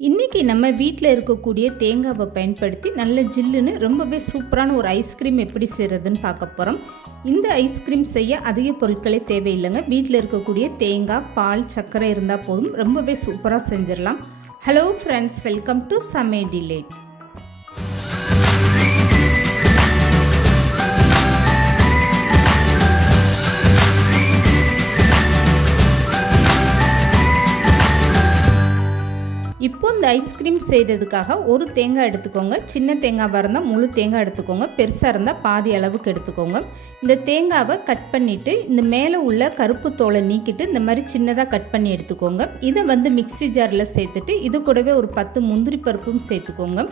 இன்றைக்கி நம்ம வீட்டில் இருக்கக்கூடிய தேங்காவை பயன்படுத்தி நல்ல ஜில்லுன்னு ரொம்பவே சூப்பரான ஒரு ஐஸ்கிரீம் எப்படி செய்கிறதுன்னு பார்க்க போகிறோம். இந்த ஐஸ்கிரீம் செய்ய அதிக பொருட்களே தேவையில்லைங்க. வீட்டில் இருக்கக்கூடிய தேங்காய், பால், சர்க்கரை இருந்தால் போதும், ரொம்பவே சூப்பராக செஞ்சிடலாம். ஹலோ ஃப்ரெண்ட்ஸ், வெல்கம் டு சமையல் டிலேட். இப்போ இந்த ஐஸ்கிரீம் செய்கிறதுக்காக ஒரு தேங்காய் எடுத்துக்கோங்க. சின்ன தேங்காவாக இருந்தால் முழு தேங்காய் எடுத்துக்கோங்க, பெருசாக இருந்தால் பாதி அளவுக்கு எடுத்துக்கோங்க. இந்த தேங்காவை கட் பண்ணிவிட்டு இந்த மேலே உள்ள கருப்பு தோலை நீக்கிட்டு இந்த மாதிரி சின்னதாக கட் பண்ணி எடுத்துக்கோங்க. இதை மிக்ஸி ஜாரில் சேர்த்துட்டு இது கூடவே ஒரு 10 முந்திரி பருப்பும் சேர்த்துக்கோங்க.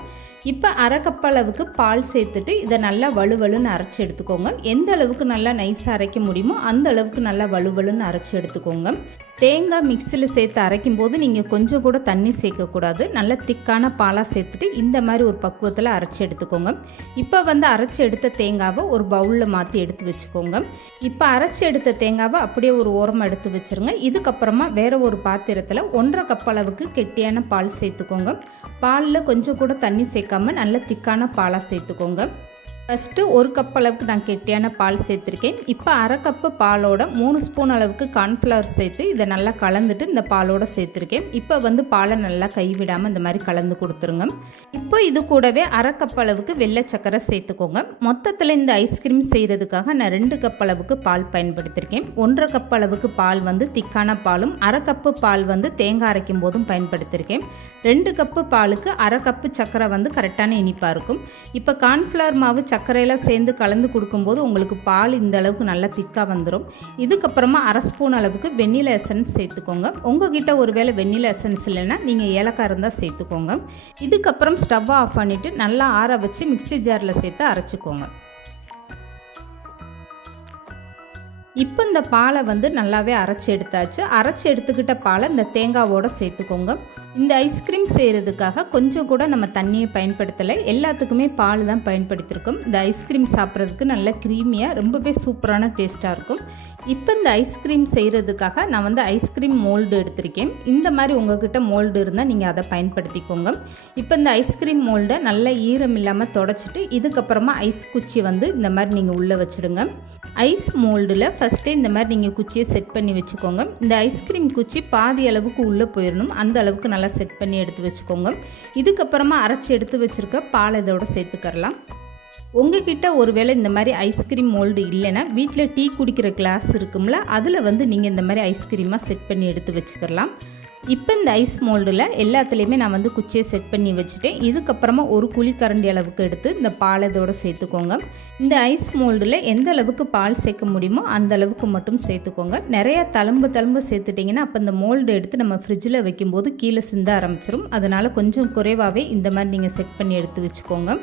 இப்போ அரை கப் அளவுக்கு பால் சேர்த்துட்டு இதை நல்லா வலுவலுன்னு அரைச்சி எடுத்துக்கோங்க. எந்த அளவுக்கு நல்லா நைஸாக அரைக்க முடியுமோ அந்த அளவுக்கு நல்லா வலுவலுன்னு அரைச்சி எடுத்துக்கோங்க. தேங்காய் மிக்சியில் சேர்த்து அரைக்கும் போது நீங்கள் கொஞ்சம் கூட தண்ணி சேர்க்கக்கூடாது. நல்ல திக்கான பாலாக சேர்த்துட்டு இந்த மாதிரி ஒரு பக்குவத்தில் அரைச்சி எடுத்துக்கோங்க. இப்போ அரைச்சி எடுத்த தேங்காவை ஒரு பவுலில் மாற்றி எடுத்து வச்சுக்கோங்க. இப்போ அரைச்சி எடுத்த தேங்காவை அப்படியே ஒரு ஓரமாக எடுத்து வச்சுருங்க. இதுக்கப்புறமா வேறு ஒரு பாத்திரத்தில் 1.5 கப் அளவுக்கு கெட்டியான பால் சேர்த்துக்கோங்க. பாலில் கொஞ்சம் கூட தண்ணி சேர்க்காம நல்ல திக்கான பாலாக சேர்த்துக்கோங்க. ஃபஸ்ட்டு 1 கப் அளவுக்கு நான் கெட்டியான பால் சேர்த்துருக்கேன். இப்போ அரை கப்பு பாலோட 3 ஸ்பூன் அளவுக்கு கார்ன்ஃப்ளவர் சேர்த்து இதை நல்லா கலந்துட்டு இந்த பாலோட சேர்த்துருக்கேன். இப்போ பாலை நல்லா கைவிடாமல் இந்த மாதிரி கலந்து கொடுத்துருங்க. இப்போ இது கூடவே அரை கப் அளவுக்கு வெள்ளை சர்க்கரை சேர்த்துக்கோங்க. மொத்தத்தில் இந்த ஐஸ்கிரீம் செய்கிறதுக்காக நான் 2 கப் அளவுக்கு பால் பயன்படுத்தியிருக்கேன். 1.5 கப் அளவுக்கு பால் திக்கான பாலும், அரை கப்பு பால் தேங்காய் அரைக்கும் போதும் பயன்படுத்தியிருக்கேன். 2 கப்பு பாலுக்கு அரை கப்பு சர்க்கரை கரெக்டான இனிப்பாக இருக்கும். இப்போ கார்ன்ஃப்ளவர் மாவு சர்க்கரையெல்லாம் சேர்ந்து கலந்து கொடுக்கும்போது உங்களுக்கு பால் இந்த அளவுக்கு நல்லா திக்காக வந்துடும். இதுக்கப்புறமா அரை ஸ்பூன் அளவுக்கு வெண்ணிலா எசன்ஸ் சேர்த்துக்கோங்க. உங்ககிட்ட ஒருவேளை வெண்ணிலா எசன்ஸ் இல்லைன்னா நீங்கள் ஏலக்காய் இருந்தால் சேர்த்துக்கோங்க. இதுக்கப்புறம் ஸ்டவ்வை ஆஃப் பண்ணிவிட்டு நல்லா ஆற வச்சு மிக்ஸி ஜாரில் சேர்த்து அரைச்சிக்கோங்க. இப்போ இந்த பாலை நல்லாவே அரைச்சி எடுத்தாச்சு. அரைச்சி எடுத்துக்கிட்ட பாலை இந்த தேங்காவோடு சேர்த்துக்கோங்க. இந்த ஐஸ்கிரீம் செய்கிறதுக்காக கொஞ்சம் கூட நம்ம தண்ணியை பயன்படுத்தலை, எல்லாத்துக்குமே பால் தான் பயன்படுத்தியிருக்கோம். இந்த ஐஸ்கிரீம் சாப்பிட்றதுக்கு நல்ல க்ரீமியாக ரொம்பவே சூப்பரான டேஸ்ட்டாக இருக்கும். இப்போ இந்த ஐஸ்கிரீம் செய்கிறதுக்காக நான் ஐஸ்கிரீம் மோல்டு எடுத்திருக்கேன். இந்த மாதிரி உங்கள்கிட்ட மோல்டு இருந்தால் நீங்கள் அதை பயன்படுத்திக்கோங்க. இப்போ இந்த ஐஸ்கிரீம் மோல்டை நல்லா ஈரம் இல்லாமல் தொடச்சிட்டு இதுக்கப்புறமா ஐஸ் குச்சி இந்த மாதிரி நீங்கள் உள்ளே வச்சுடுங்க. ஐஸ் மோல்டில் ஃபஸ்ட்டே இந்த மாதிரி நீங்கள் குச்சியை செட் பண்ணி வச்சுக்கோங்க. இந்த ஐஸ்கிரீம் குச்சி பாதி அளவுக்கு உள்ளே போயிடணும், அந்த அளவுக்கு நல்லா செட் பண்ணி எடுத்து வச்சுக்கோங்க. இதுக்கப்புறமா அரைச்சி எடுத்து வச்சுருக்க பால் இதோட சேர்த்துக்கரலாம். உங்ககிட்ட ஒருவேளை இந்த மாதிரி ஐஸ்கிரீம் மோல்டு இல்லைன்னா வீட்டில் டீ குடிக்கிற கிளாஸ் இருக்கும்ல, அதில் நீங்கள் இந்த மாதிரி ஐஸ்கிரீமாக செட் பண்ணி எடுத்து வச்சுக்கலாம். இப்போ இந்த ஐஸ் மோல்டில் எல்லாத்துலேயுமே நான் குச்சியை செட் பண்ணி வச்சுட்டேன். இதுக்கப்புறமா ஒரு குழிக்கரண்டி அளவுக்கு எடுத்து இந்த பால் இதோடு சேர்த்துக்கோங்க. இந்த ஐஸ் மோல்டில் எந்த அளவுக்கு பால் சேர்க்க முடியுமோ அந்த அளவுக்கு மட்டும் சேர்த்துக்கோங்க. நிறையா தழும்பு சேர்த்துட்டிங்கன்னா அப்போ இந்த மோல்டு எடுத்து நம்ம ஃப்ரிட்ஜில் வைக்கும்போது கீழே சிந்த ஆரம்பிச்சிடும். அதனால் கொஞ்சம் குறைவாகவே இந்த மாதிரி நீங்கள் செட் பண்ணி எடுத்து வச்சுக்கோங்க.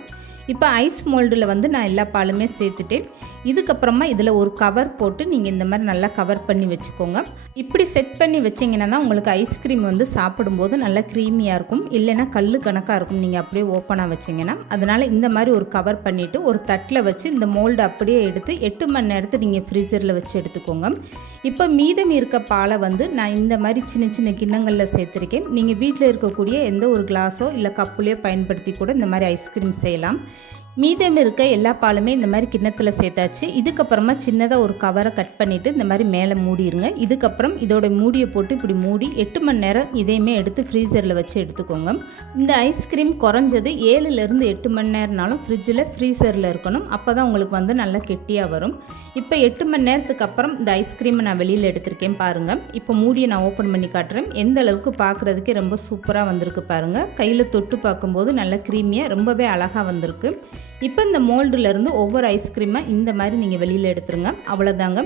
இப்போ ஐஸ் மோல்டில் நான் எல்லா பாலுமே சேர்த்துட்டேன். இதுக்கப்புறமா இதில் ஒரு கவர் போட்டு நீங்கள் இந்த மாதிரி நல்லா கவர் பண்ணி வச்சுக்கோங்க. இப்படி செட் பண்ணி வச்சிங்கன்னா தான் உங்களுக்கு ஐஸ்கிரீம் சாப்பிடும்போது நல்லா க்ரீமியாக இருக்கும், இல்லைன்னா கல் கணக்காக இருக்கும் நீங்கள் அப்படியே ஓப்பனாக வச்சிங்கன்னா. அதனால் இந்த மாதிரி ஒரு கவர் பண்ணிவிட்டு ஒரு தட்டில் வச்சு இந்த மோல்டு அப்படியே எடுத்து 8 மணி நேரத்தை நீங்கள் ஃப்ரீசரில் வச்சு எடுத்துக்கோங்க. இப்போ மீதம் இருக்க பாலை நான் இந்த மாதிரி சின்ன சின்ன கிண்ணங்களில் சேர்த்துருக்கேன். நீங்கள் வீட்டில் இருக்கக்கூடிய எந்த ஒரு கிளாஸோ இல்லை கப்புலையோ பயன்படுத்தி கூட இந்த மாதிரி ஐஸ்கிரீம் செய்யலாம். மீதம் இருக்க எல்லா பாலுமே இந்த மாதிரி கிண்ணத்தில் சேர்த்தாச்சு. இதுக்கப்புறமா சின்னதாக ஒரு கவரை கட் பண்ணிவிட்டு இந்த மாதிரி மேலே மூடிடுங்க. இதுக்கப்புறம் இதோட மூடியை போட்டு இப்படி மூடி 8 மணி நேரம் இதையுமே எடுத்து ஃப்ரீசரில் வச்சு எடுத்துக்கோங்க. இந்த ஐஸ்கிரீம் குறைஞ்சது 7லேருந்து 8 மணி நேரம்னாலும் ஃப்ரீசரில் இருக்கணும். அப்போ தான் உங்களுக்கு நல்லா கெட்டியாக வரும். இப்போ 8 மணி நேரத்துக்கு அப்புறம் இந்த ஐஸ்கிரீமை நான் வெளியில் எடுத்திருக்கேன் பாருங்கள். இப்போ மூடியை நான் ஓப்பன் பண்ணி காட்டுறேன். எந்த அளவுக்கு பார்க்குறதுக்கே ரொம்ப சூப்பராக வந்திருக்கு பாருங்கள். கையில் தொட்டு பார்க்கும்போது நல்லா க்ரீமியாக ரொம்பவே அழகாக வந்திருக்கு. இப்போ இந்த மோல்டுலேருந்து ஒவ்வொரு ஐஸ்கிரீமாக இந்த மாதிரி நீங்கள் வெளியில் எடுத்துருங்க. அவ்வளோதாங்க,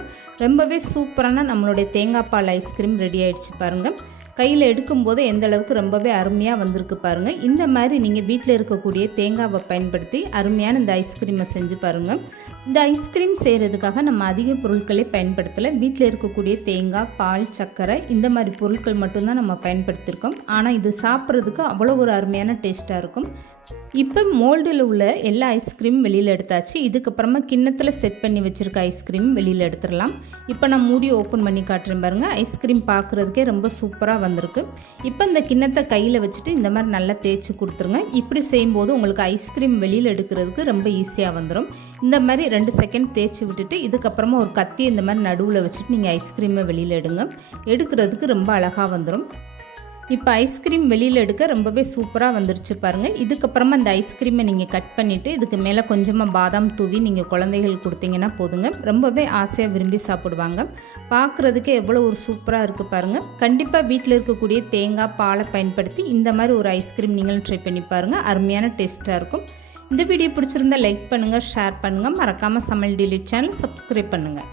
ரொம்பவே சூப்பரான நம்மளுடைய தேங்காய் பால் ஐஸ்கிரீம் ரெடி ஆகிடுச்சு பாருங்கள். கையில் எடுக்கும்போது எந்த அளவுக்கு ரொம்பவே அருமையாக வந்திருக்கு பாருங்கள். இந்த மாதிரி நீங்கள் வீட்டில் இருக்கக்கூடிய தேங்காவை பயன்படுத்தி அருமையான இந்த ஐஸ்கிரீமை செஞ்சு பாருங்கள். இந்த ஐஸ்கிரீம் செய்கிறதுக்காக நம்ம அதிக பொருட்களே பயன்படுத்தலை. வீட்டில் இருக்கக்கூடிய தேங்காய், பால், சர்க்கரை இந்த மாதிரி பொருட்கள் மட்டும்தான் நம்ம பயன்படுத்தியிருக்கோம். ஆனால் இது சாப்பிட்றதுக்கு அவ்வளோ ஒரு அருமையான டேஸ்ட்டாக இருக்கும். இப்போ மோல்டில் உள்ள எல்லா ஐஸ்கிரீமும் வெளியில் எடுத்தாச்சு. இதுக்கப்புறமா கிண்ணத்தில் செட் பண்ணி வச்சுருக்க ஐஸ்கிரீம் வெளியில் எடுத்துடலாம். இப்போ நான் மூடி ஓப்பன் பண்ணி காட்டுறேன் பாருங்கள். ஐஸ்கிரீம் பார்க்குறதுக்கே ரொம்ப சூப்பராக வந்திருக்கு. இப்போ இந்த கிண்ணத்தை கையில் வச்சுட்டு இந்த மாதிரி நல்லா தேய்ச்சி கொடுத்துருங்க. இப்படி செய்யும்போது உங்களுக்கு ஐஸ்கிரீம் வெளியில் எடுக்கிறதுக்கு ரொம்ப ஈஸியாக வந்துடும். இந்த மாதிரி 2 செகண்ட் தேய்ச்சி விட்டுட்டு இதுக்கப்புறமா ஒரு கத்தி இந்த மாதிரி நடுவில் வச்சுட்டு நீங்கள் ஐஸ்கிரீமை வெளியில் எடுக்கிறதுக்கு ரொம்ப அழகாக வந்துடும். இப்போ ஐஸ்கிரீம் வெளியில் எடுக்க ரொம்பவே சூப்பராக வந்துருச்சு பாருங்கள். இதுக்கப்புறமா இந்த ஐஸ்கிரீமை நீங்கள் கட் பண்ணிவிட்டு இதுக்கு மேலே கொஞ்சமாக பாதாம் தூவி நீங்கள் குழந்தைகள் கொடுத்தீங்கன்னா போதுங்க. ரொம்பவே ஆசையாக விரும்பி சாப்பிடுவாங்க. பார்க்குறதுக்கு எவ்வளோ ஒரு சூப்பராக இருக்குது பாருங்கள். கண்டிப்பாக வீட்டில் இருக்கக்கூடிய தேங்காய் பாலை பயன்படுத்தி இந்த மாதிரி ஒரு ஐஸ்கிரீம் நீங்களும் ட்ரை பண்ணி பாருங்கள். அருமையான டேஸ்ட்டாக இருக்கும். இந்த வீடியோ பிடிச்சிருந்தா லைக் பண்ணுங்கள், ஷேர் பண்ணுங்கள். மறக்காமல் சமையல் டிலீட் சேனல் சப்ஸ்கிரைப் பண்ணுங்கள்.